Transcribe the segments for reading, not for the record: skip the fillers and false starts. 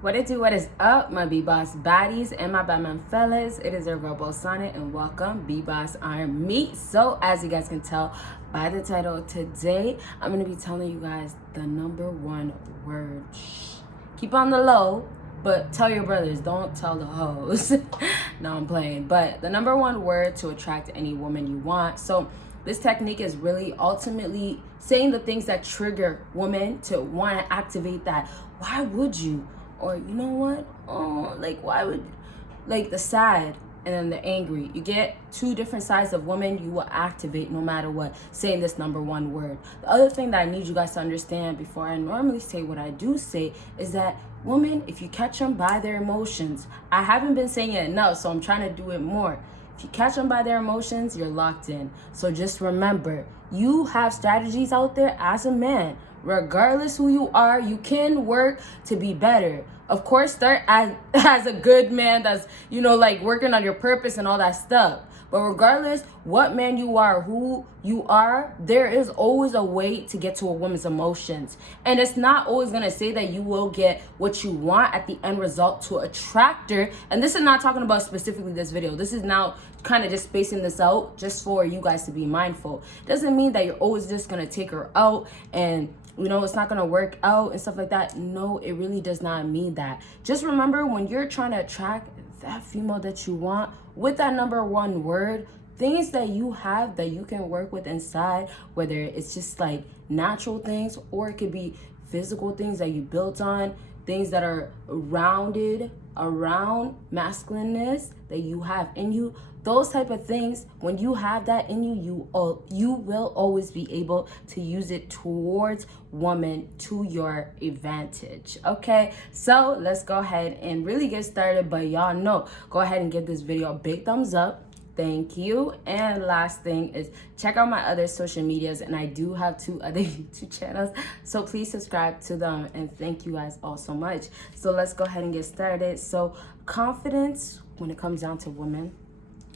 What it do, what is up, my BBossBaddies and my Batman fellas? It is your girl Bosana and welcome BBossArmy. So as you guys can tell by the title, today I'm going to be telling you guys the number one word. Keep on the low, but tell your brothers, don't tell the hoes. No, I'm playing. But the number one word to attract any woman you want. So this technique is really ultimately saying the things that trigger women to want to activate that. Why would you? Or you know what? Oh, like why would, like the sad and then the angry. You get two different sides of women you will activate no matter what, saying this number one word. The other thing that I need you guys to understand before I normally say what I do say is that women, if you catch them by their emotions, I haven't been saying it enough, so I'm trying to do it more. If you catch them by their emotions, you're locked in. So just remember, you have strategies out there as a man. Regardless who you are, you can work to be better. Of course, start as a good man that's, like working on your purpose and all that stuff. But regardless what man you are, who you are, there is always a way to get to a woman's emotions. And it's not always going to say that you will get what you want at the end result to attract her. And this is not talking about specifically this video. This is now kind of just spacing this out just for you guys to be mindful. Doesn't mean that you're always just going to take her out and it's not going to work out and stuff like that. No, it really does not mean that. Just remember, when you're trying to attract that female that you want with that number one word, things that you have that you can work with inside, whether it's just like natural things or it could be physical things that you built on, things that are rounded around masculineness that you have in you. Those type of things, when you have that in you, you will always be able to use it towards woman to your advantage. Okay, so let's go ahead and really get started. But y'all know, go ahead and give this video a big thumbs up. Thank you. And last thing is check out my other social medias, and I do have 2 other YouTube channels, so please subscribe to them. And thank you guys all so much. So let's go ahead and get started. So confidence when it comes down to women,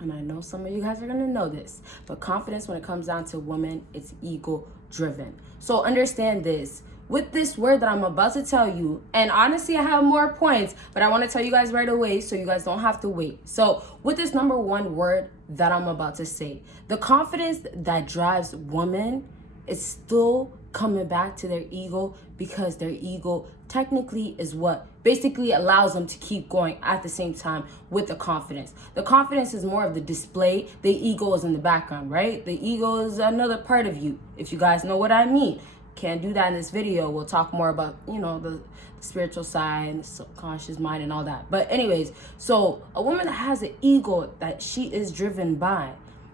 and I know some of you guys are gonna know this, but confidence when it comes down to women, it's ego driven. So understand this. With this word that I'm about to tell you, and honestly I have more points, but I want to tell you guys right away so you guys don't have to wait. So with this number one word that I'm about to say, the confidence that drives women is still coming back to their ego, because their ego technically is what basically allows them to keep going at the same time with the confidence. The confidence is more of the display. The ego is in the background, right? The ego is another part of you, if you guys know what I mean. Can't do that in this video. We'll talk more about, the spiritual side, the subconscious mind and all that. But anyways, so a woman that has an ego that she is driven by,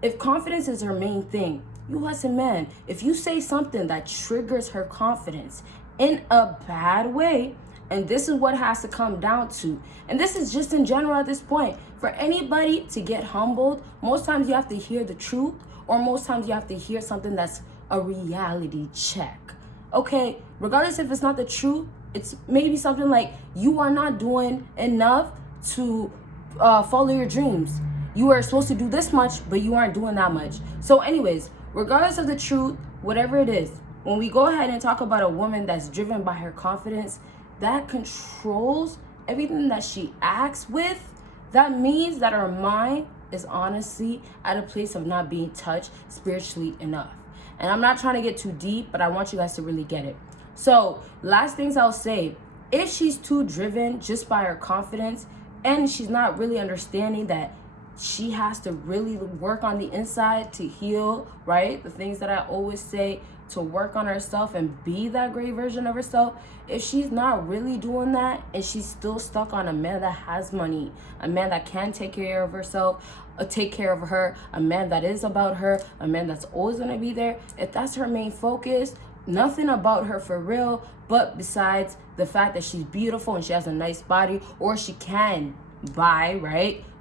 if confidence is her main thing, you as a man, if you say something that triggers her confidence in a bad way, and this is what has to come down to, and this is just in general at this point, for anybody to get humbled, most times you have to hear the truth, or most times you have to hear something that's a reality check. Okay, regardless if it's not the truth, it's maybe something like you are not doing enough to follow your dreams. You are supposed to do this much, but you aren't doing that much. So anyways, regardless of the truth, whatever it is, when we go ahead and talk about a woman that's driven by her confidence, that controls everything that she acts with, that means that her mind is honestly at a place of not being touched spiritually enough. And I'm not trying to get too deep, but I want you guys to really get it. So last things I'll say, if she's too driven just by her confidence and she's not really understanding that she has to really work on the inside to heal, right? The things that I always say, to work on herself and be that great version of herself. If she's not really doing that and she's still stuck on a man that has money, a man that can take care of herself, take care of her, a man that is about her, a man that's always going to be there, if that's her main focus, nothing about her for real, but besides the fact that she's beautiful and she has a nice body, or she can buy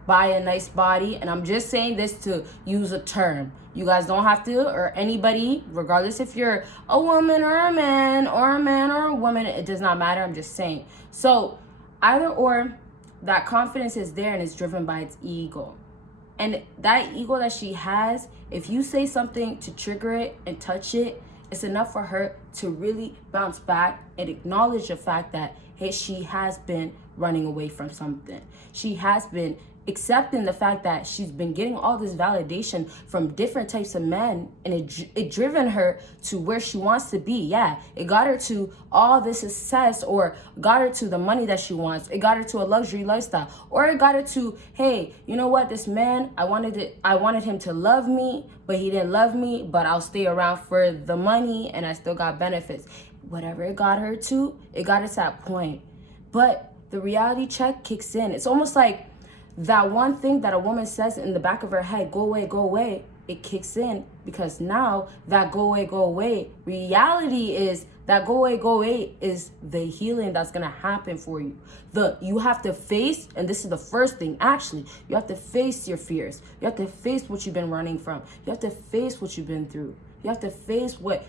a nice body. And I'm just saying this to use a term. You guys don't have to, or anybody, regardless if you're a woman or a man or a man or a woman, it does not matter. I'm just saying. So either or, that confidence is there and it's driven by its ego. And that ego that she has, if you say something to trigger it and touch it, it's enough for her to really bounce back and acknowledge the fact that, hey, she has been running away from something. She has been accepting the fact that she's been getting all this validation from different types of men, and it driven her to where she wants to be. Yeah, it got her to all this success, or got her to the money that she wants. It got her to a luxury lifestyle, or it got her to, hey, you know what, this man, I wanted him to love me, but he didn't love me, but I'll stay around for the money and I still got benefits. Whatever it got her to, it got her to that point. But the reality check kicks in. It's almost like that one thing that a woman says in the back of her head, go away, it kicks in, because now that go away, reality is that go away is the healing that's going to happen for you. You have to face, and this is the first thing, actually, you have to face your fears. You have to face what you've been running from. You have to face what you've been through. You have to face what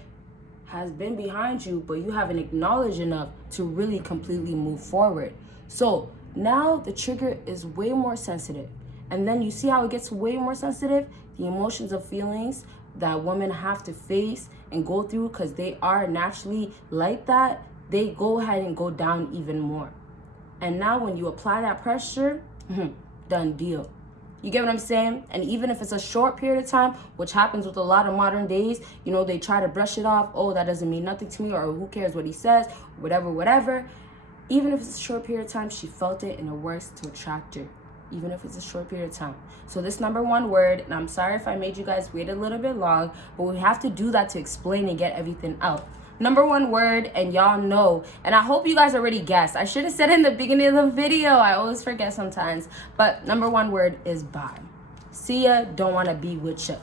has been behind you, but you haven't acknowledged enough to really completely move forward. So now the trigger is way more sensitive. And then you see how it gets way more sensitive? The emotions of feelings that women have to face and go through, because they are naturally like that, they go ahead and go down even more. And now when you apply that pressure, done deal. You get what I'm saying? And even if it's a short period of time, which happens with a lot of modern days, you know, they try to brush it off. Oh, that doesn't mean nothing to me, or who cares what he says, whatever. Even if it's a short period of time, she felt it, and it works to attract her. Even if it's a short period of time. So this number one word, and I'm sorry if I made you guys wait a little bit long, but we have to do that to explain and get everything out. Number one word, and y'all know, and I hope you guys already guessed. I should have said it in the beginning of the video. I always forget sometimes. But number one word is bye. See ya, don't want to be with ya.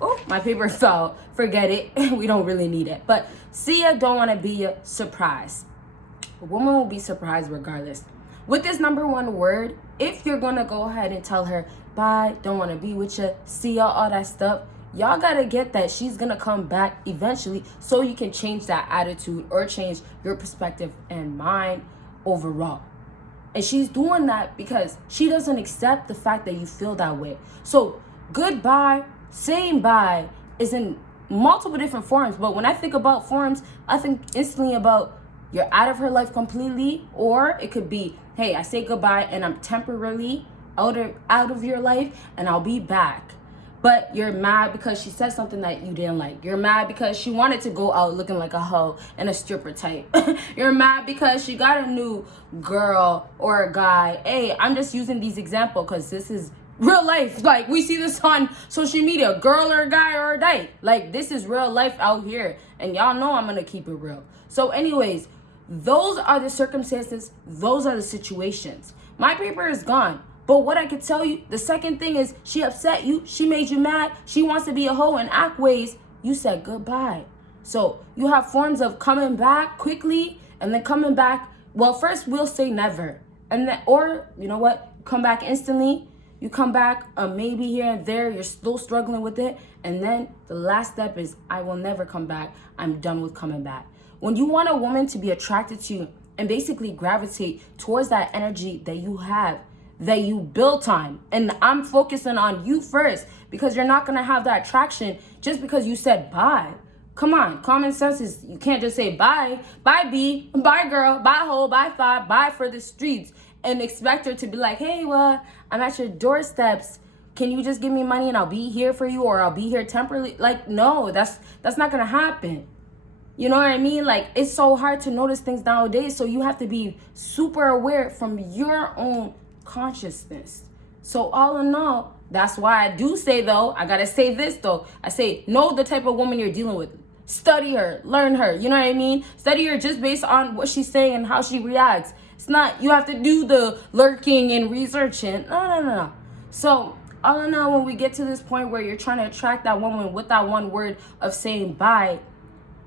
Oh, my paper fell. Forget it. We don't really need it. But see ya, don't want to be ya, surprise. A woman will be surprised regardless. With this number one word, if you're going to go ahead and tell her, bye, don't want to be with you, see ya, all that stuff, y'all got to get that she's going to come back eventually, so you can change that attitude or change your perspective and mind overall. And she's doing that because she doesn't accept the fact that you feel that way. So goodbye, saying bye is in multiple different forms. But when I think about forms, I think instantly about you're out of her life completely, or it could be, hey, I say goodbye and I'm temporarily out of your life and I'll be back. But you're mad because she said something that you didn't like. You're mad because she wanted to go out looking like a hoe and a stripper type. You're mad because she got a new girl or a guy. Hey, I'm just using these examples because this is real life. Like, we see this on social media, girl or a guy or a dyke. Like, this is real life out here. And y'all know I'm going to keep it real. So anyways, those are the circumstances. Those are the situations. My paper is gone. But what I could tell you, the second thing is, she upset you. She made you mad. She wants to be a hoe and act ways. You said goodbye. So you have forms of coming back quickly and then coming back. Well, first we'll say never. And then, or you know what? Come back instantly. You come back maybe here and there. You're still struggling with it. And then the last step is, I will never come back. I'm done with coming back. When you want a woman to be attracted to you and basically gravitate towards that energy that you have, that you built on, and I'm focusing on you first, because you're not going to have that attraction just because you said bye. Come on, common sense is, you can't just say bye, bye B, bye girl, bye hoe, bye thought, bye for the streets, and expect her to be like, hey, well, I'm at your doorsteps. Can you just give me money and I'll be here for you, or I'll be here temporarily? Like, no, that's not going to happen. You know what I mean? Like, it's so hard to notice things nowadays. So you have to be super aware from your own consciousness. So all in all, that's why I do say, though, I got to say this, though. I say, know the type of woman you're dealing with. Study her, learn her. You know what I mean? Study her just based on what she's saying and how she reacts. It's not, you have to do the lurking and researching. No. So all in all, when we get to this point where you're trying to attract that woman with that one word of saying bye,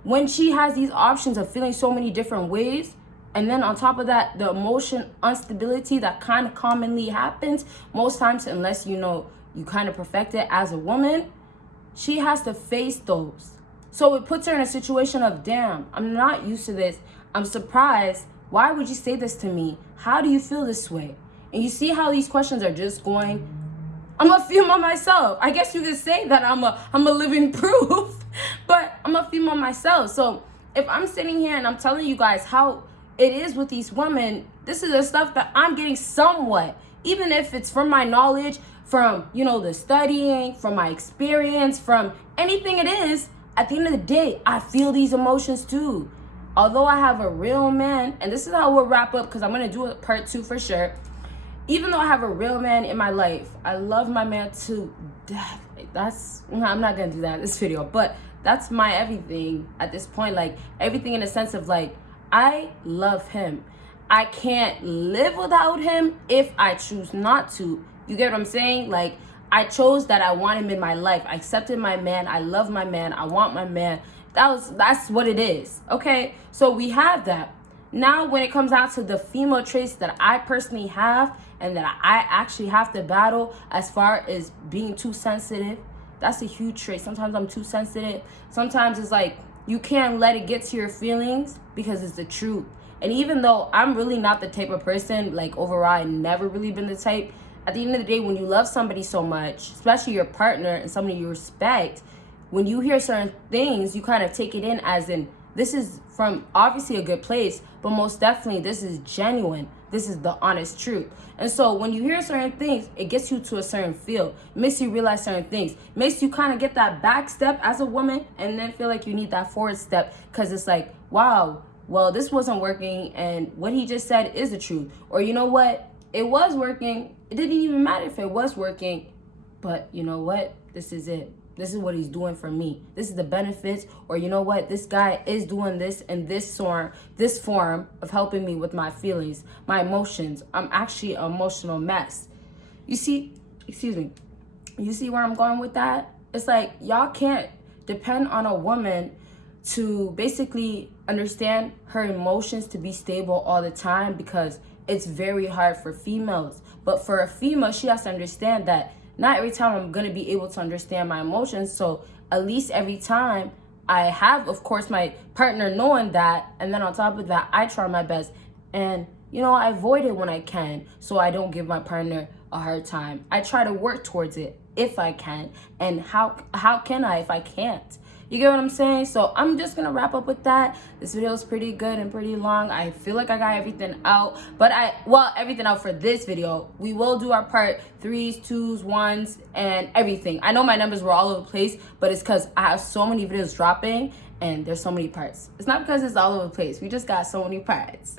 when she has these options of feeling so many different ways, and then on top of that, the emotion instability that kind of commonly happens most times, unless you know you kind of perfect it as a woman, she has to face those. So it puts her in a situation of, damn, I'm not used to this. I'm surprised. Why would you say this to me? How do you feel this way? And you see how these questions are just going, I'm a female myself. I guess you could say that I'm a living proof, but I'm a female myself. So if I'm sitting here and I'm telling you guys how it is with these women, this is the stuff that I'm getting somewhat, even if it's from my knowledge, from, you know, the studying, from my experience, from anything it is. At the end of the day, I feel these emotions too. Although I have a real man, and this is how we'll wrap up, because I'm going to do a part 2 for sure. Even though I have a real man in my life, I love my man to death. I'm not going to do that in this video, but that's my everything at this point. Like, everything in the sense of, like, I love him. I can't live without him if I choose not to. You get what I'm saying? Like, I chose that I want him in my life. I accepted my man. I love my man. I want my man. That's what it is. Okay? So we have that. Now, when it comes out to the female traits that I personally have and that I actually have to battle, as far as being too sensitive, that's a huge trait. Sometimes I'm too sensitive. Sometimes it's like you can't let it get to your feelings because it's the truth. And even though I'm really not the type of person, like overall, I've never really been the type. At the end of the day, when you love somebody so much, especially your partner and somebody you respect, when you hear certain things, you kind of take it in as in, this is from obviously a good place, but most definitely this is genuine. This is the honest truth. And so when you hear certain things, it gets you to a certain feel. It makes you realize certain things. It makes you kind of get that back step as a woman and then feel like you need that forward step, because it's like, wow, well, this wasn't working and what he just said is the truth. Or you know what? It was working. It didn't even matter if it was working. But you know what? This is it. This is what he's doing for me. This is the benefits. Or you know what? This guy is doing this in this form of helping me with my feelings, my emotions. I'm actually an emotional mess. You see, excuse me. You see where I'm going with that? It's like y'all can't depend on a woman to basically understand her emotions to be stable all the time, because it's very hard for females. But for a female, she has to understand that not every time I'm going to be able to understand my emotions. So at least every time I have, of course, my partner knowing that. And then on top of that, I try my best. And, you know, I avoid it when I can, so I don't give my partner a hard time. I try to work towards it if I can. And how can I if I can't? You get what I'm saying? So I'm just going to wrap up with that. This video is pretty good and pretty long. I feel like I got everything out. But everything out for this video. We will do our part 3s, 2s, 1s, and everything. I know my numbers were all over the place, but it's because I have so many videos dropping and there's so many parts. It's not because it's all over the place. We just got so many parts.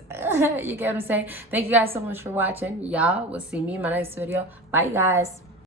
You get what I'm saying? Thank you guys so much for watching. Y'all will see me in my next video. Bye, guys.